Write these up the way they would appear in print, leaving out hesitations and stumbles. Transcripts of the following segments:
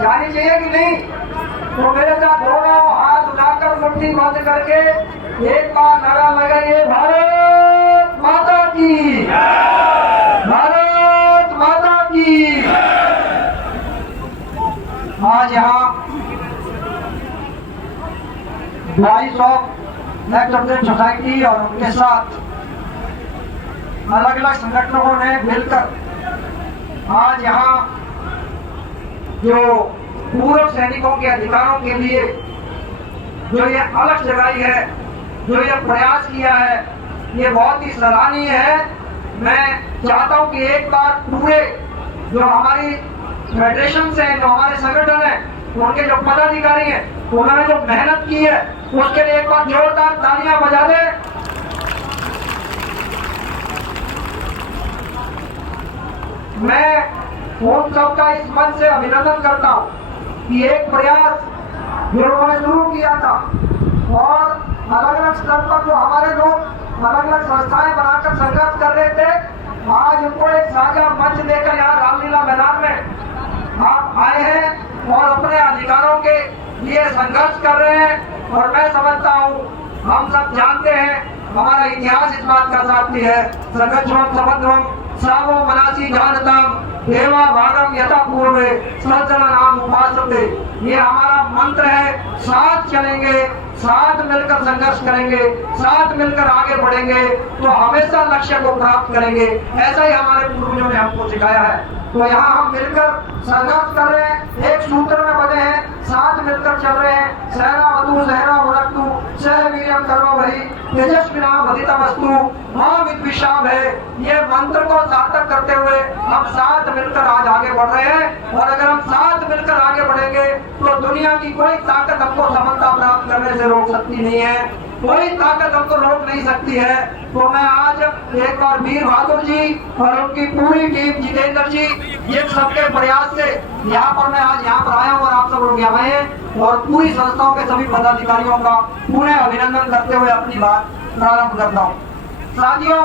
जानी चाहिए कि नहीं? तो मेरे साथ दोनों हाथ उठाकर मुट्ठी बंद करके एक बार नारा लगाइए, भारत माता की, भारत माता की। आज यहाँ 250 एक्ट सोसाइटी और उनके साथ अलग अलग संगठनों ने मिलकर आज यहाँ जो पूर्व सैनिकों के अधिकारों के लिए जो ये अलग जगाई है, जो ये प्रयास किया है, ये बहुत ही सराहनीय है। मैं चाहता हूं कि एक बार पूरे जो हमारी फेडरेशन से, जो हमारे संगठन है, उनके जो पदाधिकारी हैं, उन्होंने जो मेहनत की है, उसके लिए एक बार जोरदार तालियां बजा दे। मैं उन सबका इस मन से अभिनंदन करता हूं कि एक प्रयास जो उन्होंने शुरू किया था और अलग अलग स्तर पर जो हमारे लोग अलग अलग संस्थाएं बनाकर संघर्ष कर रहे थे, आज उनको एक साझा मंच देकर यहाँ रामलीला मैदान में आप आए हैं और अपने अधिकारों के लिए संघर्ष कर रहे हैं। और मैं समझता हूँ, हम सब जानते हैं, हमारा इतिहास इस बात का साक्षी है, संघर्षम समग्रम सावो मनासी जानताम देवा भागम यथा पूर्वे सज्जन नाम उपासते। ये हमारा मंत्र है। साथ चलेंगे, साथ मिलकर संघर्ष करेंगे, साथ मिलकर आगे बढ़ेंगे तो हमेशा लक्ष्य को प्राप्त करेंगे। ऐसा ही हमारे पूर्वजों ने हमको सिखाया है। तो यहाँ हम मिलकर संघर्ष कर रहे हैं, एक सूत्र में बने हैं, साथ मिलकर चल रहे हैं। सहरा वधु सहरा वरक्तु सह वीर्यम कर्म भई तेजस्विना भदिता वस्तु मां विद्विषाम है। ये मंत्र को सार्थक करते हुए हम साथ मिलकर आज आगे बढ़ रहे हैं। और अगर हम साथ मिलकर आगे बढ़ेंगे तो दुनिया की कोई ताकत हमको सफलता प्राप्त करने से रोक सकती नहीं है, कोई ताकत हमको रोक नहीं सकती है। तो मैं आज एक बार वीर बहादुर जी और उनकी पूरी टीम, जितेंद्र जी, ये सबके प्रयास से यहाँ पर मैं आज यहाँ पर आया हूँ और आप सब लोग यहाँ हैं और पूरी संस्थाओं के सभी पदाधिकारियों का पूरे अभिनंदन करते हुए अपनी बात प्रारंभ करता हूँ। साथियों,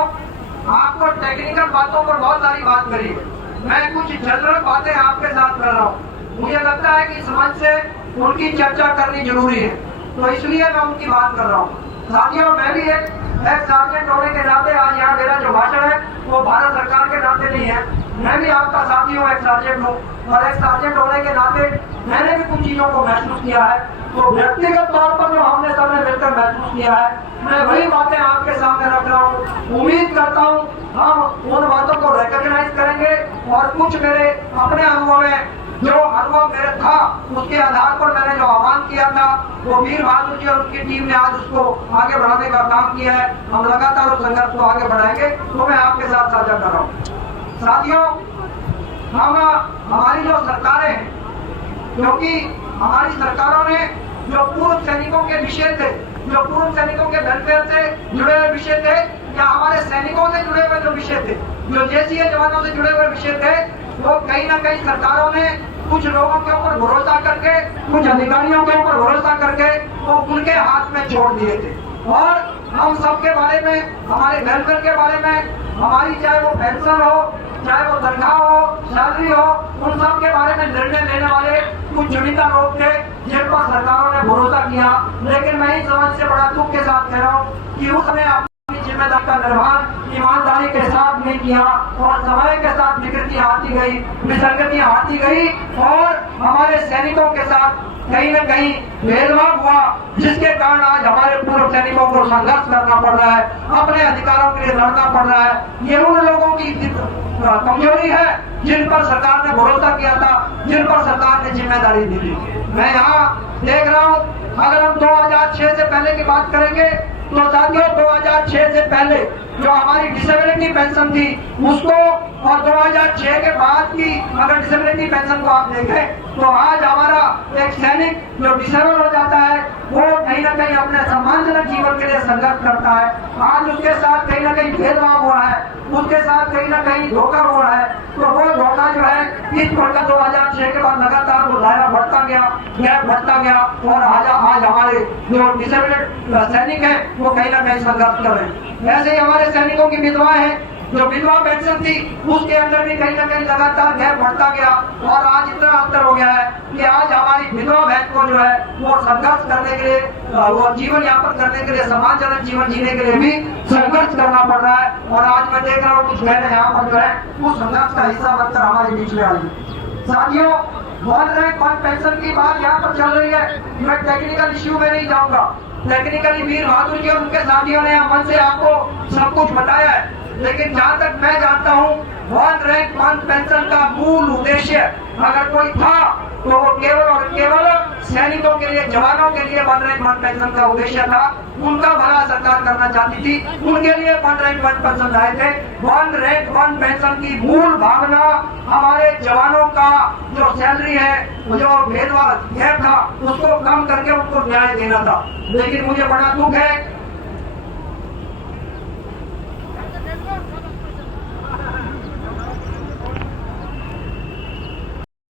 आपको टेक्निकल बातों पर बहुत सारी बात करी, मैं कुछ जनरल बातें आपके साथ कर रहा हूँ। मुझे लगता है कि समाज से उनकी चर्चा करनी जरूरी है, तो इसलिए मैं उनकी बात कर रहा हूँ। साथियों, मैं भी एक सार्जेंट होने के नाते आज यहाँ मेरा जो भाषण है वो भारत सरकार के नाते नहीं है। मैं भी आपका साथी हूँ, एक सार्जेंट हूँ, और एक सार्जेंट होने के नाते मैंने भी कुछ चीजों को महसूस किया है। तो व्यक्तिगत तौर पर जो हमने सबने मिलकर महसूस किया है, मैं वही बातें आपके सामने रख रहा हूँ। उम्मीद करता हूँ हम उन बातों को रिकॉग्नाइज करेंगे और कुछ मेरे अपने अनुभव में जो अनुभव मेरे था उसके आधार पर मैंने जो आह्वान किया था वो वीर बहादुर जी और उनकी टीम ने आज उसको आगे बढ़ाने का काम किया है। हम लगातार उस संघर्ष को आगे बढ़ाएंगे, तो मैं आपके साथ साझा कर रहा हूँ। साथियों, हम हमारी जो सरकारें हैं, क्योंकि हमारी सरकारों ने जो पूर्व सैनिकों के विषय थे, जो पूर्व सैनिकों के वेलफेयर से जुड़े हुए विषय थे, या हमारे सैनिकों से जुड़े हुए जो विषय थे, जो जेसीए जवानों से जुड़े हुए विषय थे, वो कहीं ना कहीं सरकारों ने कुछ लोगों के ऊपर भरोसा करके, कुछ अधिकारियों के ऊपर भरोसा करके वो उनके हाथ में छोड़ दिए थे। और हम सबके बारे में, हमारे वेलफेयर के बारे में, हमारी चाहे वो पेंशन हो, चाहे वो तनख्वाह हो, सैलरी हो, उन सब के बारे में निर्णय लेने वाले कुछ चुनिंदा लोग थे जिन पर सरकारों ने भरोसा किया। लेकिन मैं इस समझ से बड़ा दुख के साथ कह रहा हूँ कि उसने अपनी जिम्मेदारी का निर्वहन ईमानदारी के साथ नहीं किया और समय के साथ विकृति आती गई, विसंगतियां आती गई और हमारे सैनिकों के साथ कहीं न कहीं भेदभाव हुआ, जिसके कारण आज हमारे पूर्व सैनिकों को संघर्ष करना पड़ रहा है, अपने अधिकारों के लिए लड़ना पड़ रहा है। ये उन लोगों की कमजोरी है जिन पर सरकार ने भरोसा किया था, जिन पर सरकार ने जिम्मेदारी दी थी। मैं यहाँ देख रहा हूँ, अगर हम 2006 से पहले की बात करेंगे तो साथियों 2006 से पहले जो हमारी डिसेबिलिटी पेंशन थी उसको, और 2006 के बाद की अगर डिसेबिलिटी पेंशन को आप देखें तो आज हमारा एक सैनिक जो डिसेबल हो जाता है वो कहीं ना कहीं अपने सम्मानजनक जीवन के लिए संघर्ष करता है। आज उसके साथ कहीं ना कहीं भेदभाव हुआ है, उसके साथ कहीं ना कहीं धोखा हुआ है। तो वो धोखा जो है इस प्रकार 2006 के बाद लगातार वो दायरा बढ़ता गया, गैप बढ़ता गया और आज हमारे जो डिसेबल्ड सैनिक हैं वो कहीं ना कहीं संघर्ष कर रहे हैं। वैसे ही हमारे सैनिकों की विधवाएं हैं जो विधवा पेंशन थी उसके अंदर भी कहीं ना कहीं लगातार गैप बढ़ता गया और आज इतना अंतर हो गया है कि आज हमारी विधवा बहन को जो है वो संघर्ष करने के लिए, वो जीवन यापन करने के लिए, सम्मानजनक जीवन जीने के लिए भी संघर्ष करना पड़ रहा है। और आज मैं देख रहा हूँ कुछ बहनें यहाँ पर जो है उस संघर्ष का हिस्सा बनकर हमारे बीच में आई। साथियों, वन रैंक वन पेंशन की बात यहाँ पर चल रही है। मैं टेक्निकल इश्यू में नहीं जाऊंगा। टेक्निकली वीर बहादुर जी और उनके साथियों ने यहाँ मन से आपको सब कुछ बताया है, लेकिन जहाँ तक मैं जानता हूँ वन रैंक वन पेंशन का मूल उद्देश्य अगर कोई था तो वो केवल और केवल सैनिकों के लिए, जवानों के लिए वन रैंक वन पेंशन का उद्देश्य था। उनका भला सरकार करना चाहती थी, उनके लिए वन रैंक वन पेंशन लाए थे। वन रैंक वन पेंशन की मूल भावना हमारे जवानों का जो सैलरी है, जो भेदभाव गैप था, उसको कम करके उनको न्याय देना था। लेकिन मुझे बड़ा दुख है